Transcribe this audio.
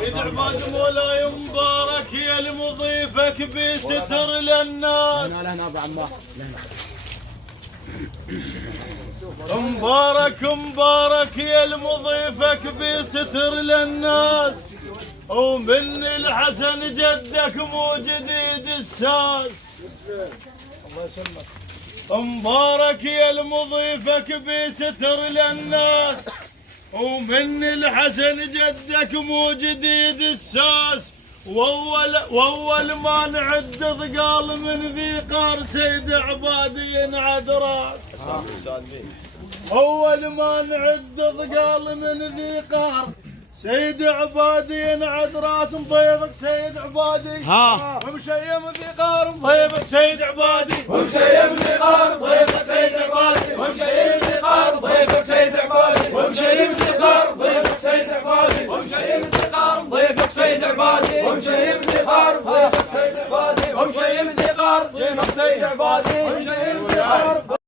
سيد عباد مولاي مبارك يا المضيفك بستر للناس. مبارك مبارك يا المضيفك بستر للناس، ومن الحسن جدك مو جديد الساس. الله يسلمك. مبارك يا المضيفك بستر للناس، ومن الحسن جدك مو جديد الساس. واول ما نعد ثقال من ذي قار سيد عبادي ينعد راس. اول ما نعد ثقال من ذي قار سيد عبادي ينعد راس. مضيفك سيد عبادي ومشيم ذي قار. مضيفك سيد عبادي ومشيم ذي قار. مضيفك سيد عبادي ومشيم ذي قار. مضيفك سيد عبادي ومشيم ذي قار. مضيفك سيد عبادي ومشيم ذي قار. مضيفك سيد عبادي ومشيم ذي قار. مضيفك سيد عبادي ومشيم ذي قار. مضيفك سيد عبادي ومشيم ذي قار.